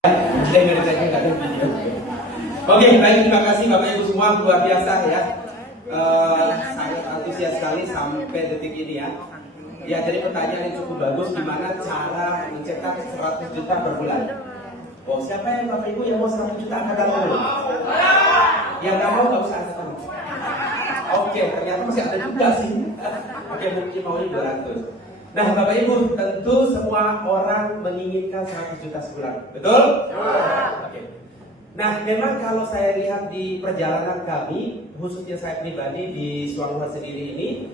Oke, baik, terima kasih Bapak Ibu semua, luar biasa ya. Sangat antusias sekali sampai detik ini ya. Ya, jadi pertanyaan yang cukup bagus, gimana cara mencetak 100 juta per bulan? Oh, siapa yang Bapak Ibu yang mau 100 juta angkat tangan dulu? Yang nggak mau nggak usah angkat tangan. Oke, ternyata masih ada juga sih. Oke, mungkin maunya 200. Nah, Bapak Ibu, tentu semua orang menginginkan 100 juta sebulan, betul? Oke. Nah, memang kalau saya lihat di perjalanan kami, khususnya saya pribadi di Suangluar sendiri ini,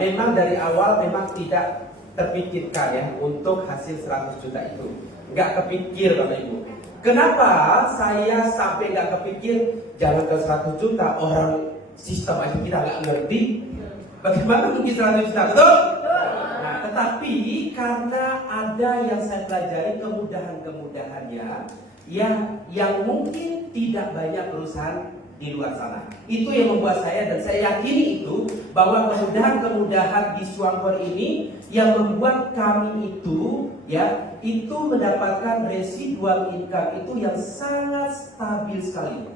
memang dari awal memang tidak terpikirkan ya untuk hasil 100 juta itu. Nggak kepikir Bapak Ibu. Kenapa saya sampai nggak kepikir jangan ke 100 juta, orang sistem aja kita nggak ngerti. Bagaimana mungkin 100 juta, betul? Nah, tetapi karena ada yang saya pelajari kemudahan-kemudahannya yang mungkin tidak banyak perusahaan di luar sana. Itu yang membuat saya, dan saya yakini itu, bahwa kemudahan-kemudahan di Suangluar ini yang membuat kami itu itu mendapatkan residual income itu yang sangat stabil sekali.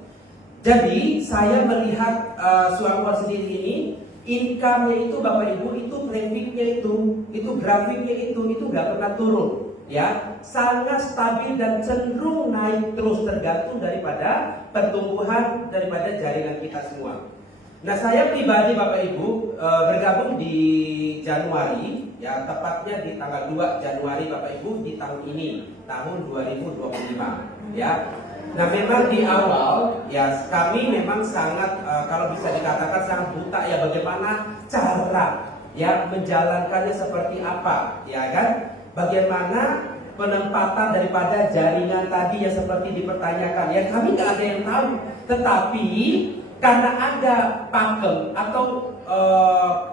Jadi saya melihat Suangluar sendiri ini, income-nya itu Bapak Ibu, itu grafiknya itu nggak pernah turun, ya, sangat stabil dan cenderung naik terus tergantung daripada pertumbuhan daripada jaringan kita semua. Nah, saya pribadi Bapak Ibu bergabung di Januari, ya, tepatnya di tanggal 2 Januari Bapak Ibu di tahun ini, tahun 2025, ya. Nah, memang di awal ya kami memang sangat kalau bisa dikatakan sangat buta ya, bagaimana cara ya menjalankannya seperti apa, ya kan? Bagaimana penempatan daripada jaringan tadi yang seperti dipertanyakan, ya kami nggak ada yang tahu. Tetapi karena ada pakem atau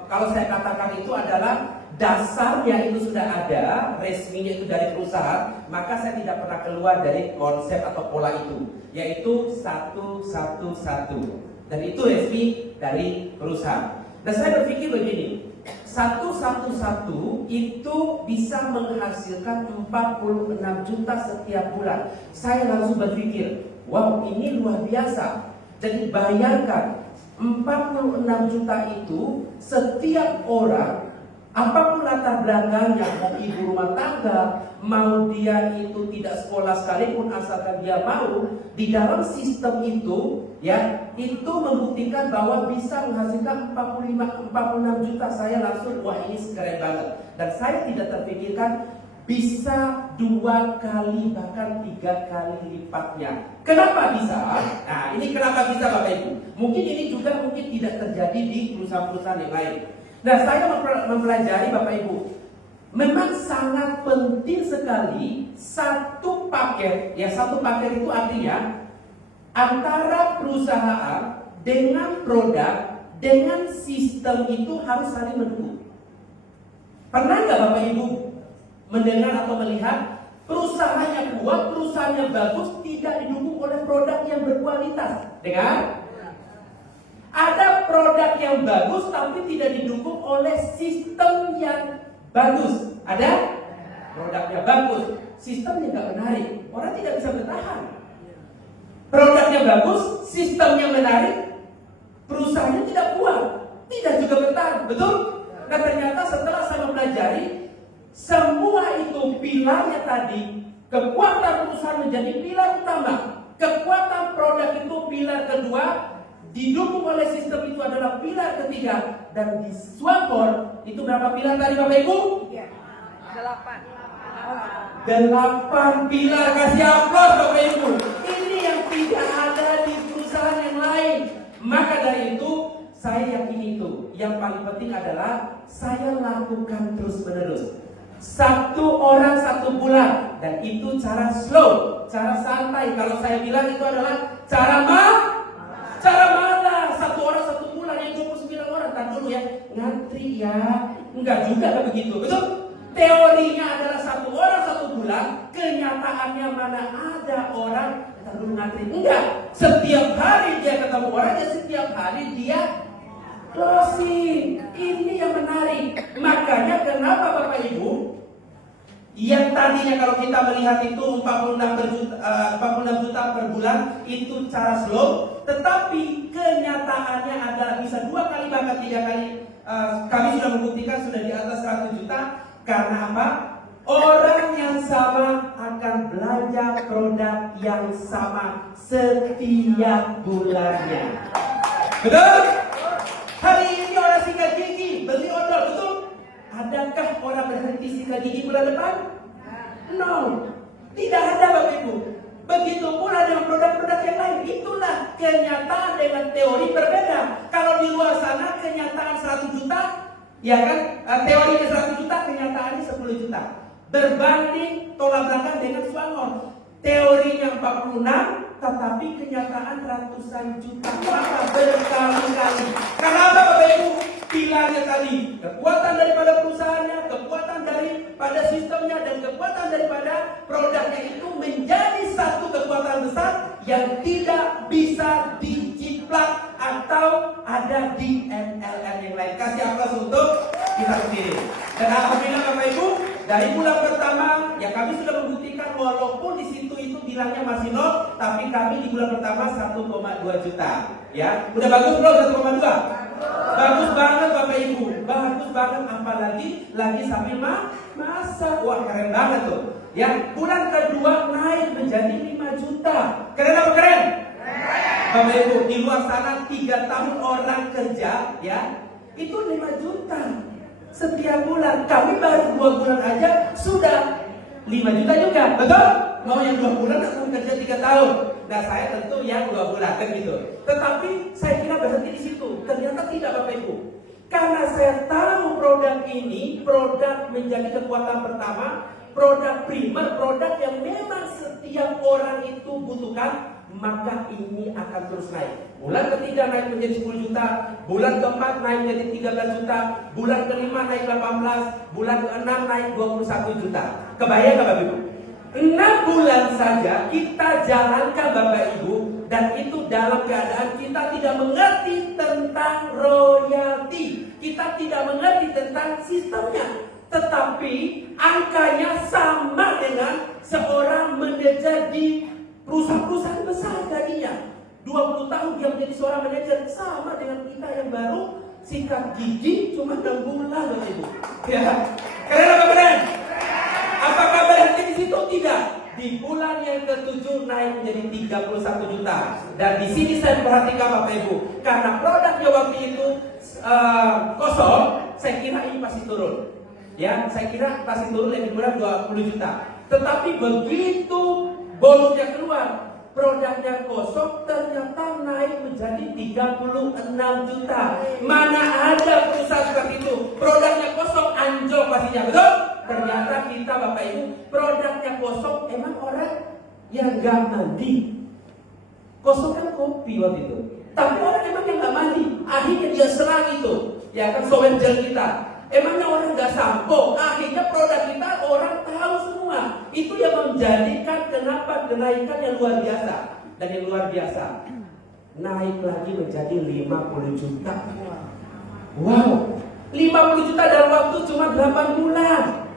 kalau saya katakan itu adalah dasarnya itu sudah ada, resminya itu dari perusahaan, maka saya tidak pernah keluar dari konsep atau pola itu, yaitu 111, dan itu resmi dari perusahaan. Dan saya berpikir begini, 111 itu bisa menghasilkan 46 juta setiap bulan. Saya langsung berpikir, wow, ini luar biasa. Jadi bayangkan 46 juta itu setiap orang, apapun latar belakangnya, mau ibu rumah tangga, mau dia itu tidak sekolah sekalipun, asalkan dia mau, di dalam sistem itu, ya, itu membuktikan bahwa bisa menghasilkan 46 juta. Saya langsung, wah ini keren banget. Dan saya tidak terpikirkan bisa 2 kali bahkan 3 kali lipatnya. Kenapa bisa? Nah, ini kenapa bisa Bapak Ibu? Mungkin ini juga tidak terjadi di perusahaan-perusahaan yang lain. Nah, saya mempelajari Bapak Ibu, memang sangat penting sekali satu paket, ya satu paket itu artinya antara perusahaan dengan produk dengan sistem itu harus saling mendukung. Pernah nggak Bapak Ibu mendengar atau melihat perusahaannya kuat, perusahaannya bagus, tidak didukung oleh produk yang berkualitas? Dengar? Ada produk yang bagus tapi tidak didukung oleh sistem yang bagus. Ada? Produknya bagus, sistemnya nggak menarik, orang tidak bisa bertahan. Produknya bagus, sistemnya menarik, perusahaannya tidak kuat, tidak juga bertahan, betul? Nah, ternyata setelah saya mempelajari, semua itu pilarnya tadi, kekuatan perusahaan menjadi pilar utama, kekuatan produk itu pilar kedua, didukung oleh sistem itu adalah pilar ketiga. Dan di Suangluar itu berapa pilar tadi Bapak Ibu? 8 pilar. Kasih aplaus Bapak Ibu. Ini yang tidak ada di perusahaan yang lain. Maka dari itu saya yakin itu yang paling penting adalah saya lakukan terus menerus. 1 orang 1 bulan, dan itu cara slow, cara santai. Kalau saya bilang itu adalah cara mana? 1 orang 1 bulan, yang 29 orang. Tar dulu ya, ngantri ya. Enggak juga kan begitu, betul? Teorinya adalah 1 orang 1 bulan, kenyataannya mana ada orang tar dulu ngantri. Enggak, setiap hari dia ketemu orang, dan setiap hari dia closing. Ini yang menarik. Makanya kenapa Bapak Ibu Yang tadinya kalau kita melihat itu 46 juta per bulan itu cara slow, tetapi kenyataannya adalah bisa 2 kali bahkan 3 kali. Kami sudah membuktikan sudah di atas 100 juta. Karena apa? Orang yang sama akan belanja produk yang sama setiap bulannya. Betul? Hari ini orang sikat gigi beli odol, betul? Adakah orang berhenti sikat gigi bulan depan? No, tidak ada Bapak Ibu. Begitu pula dengan produk-produk yang lain. Itulah kenyataan dengan teori berbeda. Kalau di luar sana kenyataan 100 juta, ya kan? Teorinya 100 juta, kenyataannya 10 juta. Berbanding tolak belakang dengan Swangor. Teorinya 46, tetapi kenyataan ratusan juta. Maka berkali-kali. Kenapa Bapak Ibu? Pilarnya tadi, kekuatan daripada perusahaannya, kekuatan daripada sistemnya, dan kekuatan daripada produknya itu menjadi satu kekuatan besar yang tidak bisa diciplak atau ada di MLM yang lain. Kasih aplaus untuk kita sendiri. Dan alhamdulillah Bapak Ibu, dari bulan pertama ya kami sudah membuktikan walaupun di situ itu bilangnya masih nol, tapi kami di bulan pertama 1,2 juta. Ya, udah bagus belum 1,2? Bagus banget Bapak Ibu, bagus banget, apalagi lagi sambil masak. Wah, keren banget tuh. Ya, bulan kedua naik menjadi 5 juta. Keren apa keren? Bapak Ibu, di luar sana 3 tahun orang kerja ya, itu 5 juta setiap bulan. Kami baru 2 bulan aja sudah 5 juta juga, betul? Mau yang 2 bulan atau kerja 3 tahun? Nah, saya tentu yang 2 bulan kan gitu. Tetapi saya kira berhenti di situ. Ternyata tidak Bapak Ibu. Karena saya tahu produk ini, produk menjadi kekuatan pertama, produk primer, produk yang memang setiap orang itu butuhkan, maka ini akan terus naik. Bulan ketiga naik menjadi 10 juta, bulan keempat naik menjadi 13 juta, bulan kelima naik 18, bulan keenam naik 21 juta. Kebayang nggak Bapak Ibu? 6 bulan saja kita jalankan Bapak Ibu, dan itu dalam keadaan kita tidak mengerti tentang royalti, kita tidak mengerti tentang sistemnya, tetapi angkanya sama dengan seorang manajer di perusahaan-perusahaan besar gajinya. 20 tahun dia menjadi seorang manajer, sama dengan kita yang baru sikat gigi cuma 6 bulan Bapak Ibu. Ya. Keren apa keren? Apakah berhenti di situ? Tidak. Di bulan yang ke-7 naik menjadi 31 juta. Dan di sini saya perhatikan Bapak Ibu, karena produknya waktu itu kosong, saya kira ini pasti turun. Ya, saya kira pasti turun lebih kurang 20 juta. Tetapi begitu bonusnya keluar, produknya kosong, ternyata naik menjadi 36 juta. Mana ada perusahaan seperti itu? Produknya kosong, anjlok pastinya, betul? Ternyata kita Bapak Ibu, produknya kosong, emang orang yang gak mandi. Kosong kan kopi waktu itu. Tapi orang emang yang gak mandi, akhirnya dia serang itu. Ya kan, sowen gel kita. Emangnya orang gak sampo, akhirnya produk kita orang tahu semua. Itu yang menjadikan kenapa kenaikan yang luar biasa. Dan yang luar biasa, naik lagi menjadi 50 juta. Wow, 50 juta dalam waktu cuma 8 bulan.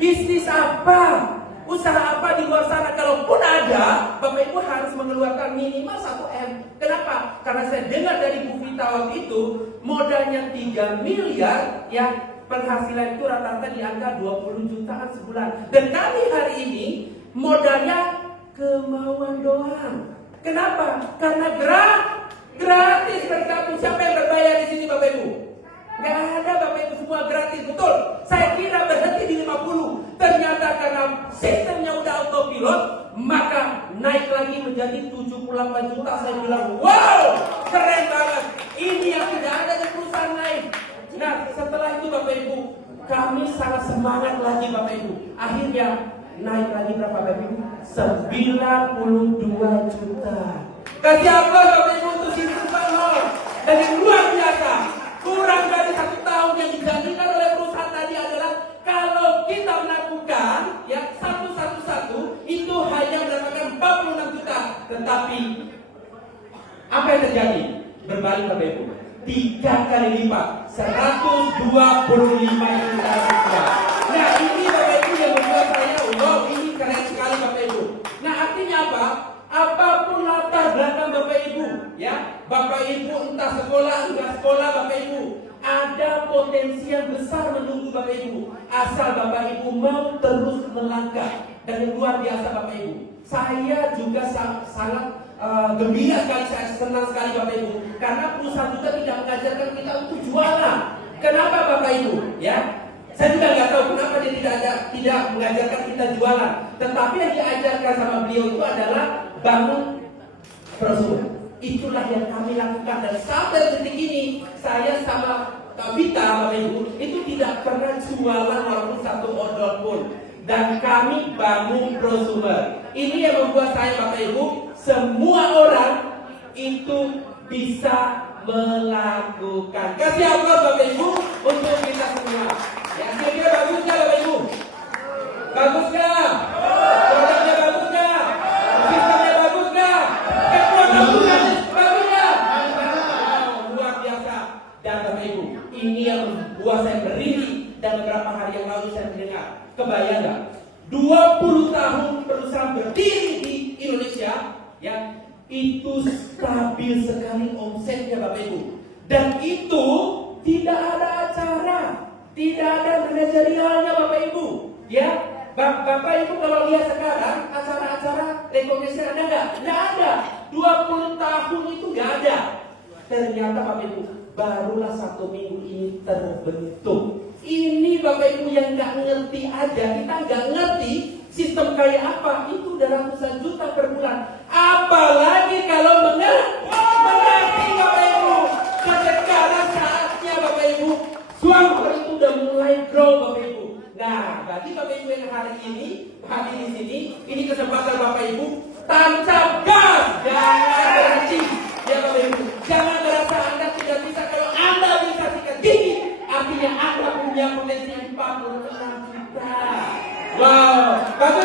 Bisnis apa? Usaha apa di luar sana? Kalaupun ada, Bapak Ibu harus mengeluarkan minimal 1 M. Kenapa? Karena saya dengar dari Bu Vita waktu itu, modalnya 3 miliar, ya penghasilan itu rata-rata di angka 20 jutaan sebulan. Dan kami hari ini modalnya kemauan doang. Kenapa? Karena gratis bergabung. Siapa yang berbayar di sini Bapak Ibu? Gak ada Bapak Ibu, semua gratis, betul. Saya kira berhenti di 50. Ternyata karena sistemnya udah autopilot, maka naik lagi menjadi 78 juta. Saya bilang, wow, keren banget. Ini yang tidak ada di perusahaan lain. Nah, setelah itu Bapak Ibu, kami sangat semangat lagi Bapak Ibu. Akhirnya naik lagi berapa Bapak Ibu? 92 juta. Kasih aplaus Bapak Ibu untuk sistem Swangor. Dan yang luar biasa, kurang dari 1 tahun yang dijanjikan oleh perusahaan tadi adalah kalau kita melakukan ya satu itu hanya mendapatkan 46 juta. Tetapi apa yang terjadi? Berbalik Bapak Ibu, 3 kali lipat, 125 juta rupiah. Nah, ini Bapak Ibu yang membuat saya sekolah Bapak Ibu. Ada potensi yang besar menunggu Bapak Ibu. Asal Bapak Ibu mau terus melangkah. Dan yang luar biasa Bapak Ibu. Saya juga sangat gembira sekali, saya senang sekali Bapak Ibu. Karena perusahaan juga tidak mengajarkan kita untuk jualan. Kenapa Bapak Ibu? Ya, saya juga nggak tahu kenapa dia tidak mengajarkan kita jualan. Tetapi yang diajarkan sama beliau itu adalah bangun prosumer. Itulah yang kami lakukan, dan sampai detik ini saya sama Kak Vita Bapak Ibu itu tidak pernah jualan walaupun satu odol pun. Dan kami bangun prosumer. Ini yang membuat saya Bapak Ibu, semua orang itu bisa melakukan. Kasih aplaus Bapak Ibu untuk kita semua. Ya, kira-kira bagus nggak Bapak Ibu? Bagus nggak? Produknya bagus nggak? Sistemnya bagus nggak? Bagus nggak? Bagus nggak? Luar biasa. Dan Bapak Ibu, ini yang membuat saya berdiri. Dan beberapa hari yang lalu saya mendengar, kebayang nggak? 20 tahun perusahaan berdiri di Indonesia, ya, itu stabil sekali omsetnya Bapak Ibu. Dan itu tidak ada acara, tidak ada manajerialnya Bapak Ibu. Ya, Bapak Ibu kalau lihat sekarang acara-acara rekomendasi ada nggak? Nggak ada. 20 tahun itu nggak ada. Ternyata Bapak Ibu, barulah 1 minggu ini terbentuk. Ini Bapak Ibu yang nggak ngerti aja, kita nggak ngerti sistem kayak apa, itu udah ratusan juta per bulan. Apalagi kalau mengerti Bapak Ibu. Dan sekarang saatnya Bapak Ibu, suara itu udah mulai grow Bapak Ibu. Nah, bagi Bapak Ibu yang hari ini hadir di sini, ini kesempatan Bapak Ibu, tancap gas, jangan berhenti. Ya Bapak Ibu, jangan merasa Anda tidak bisa. Kalau Anda bisa sikat gigi, artinya Anda punya potensi 46 juta. Wow, bagus.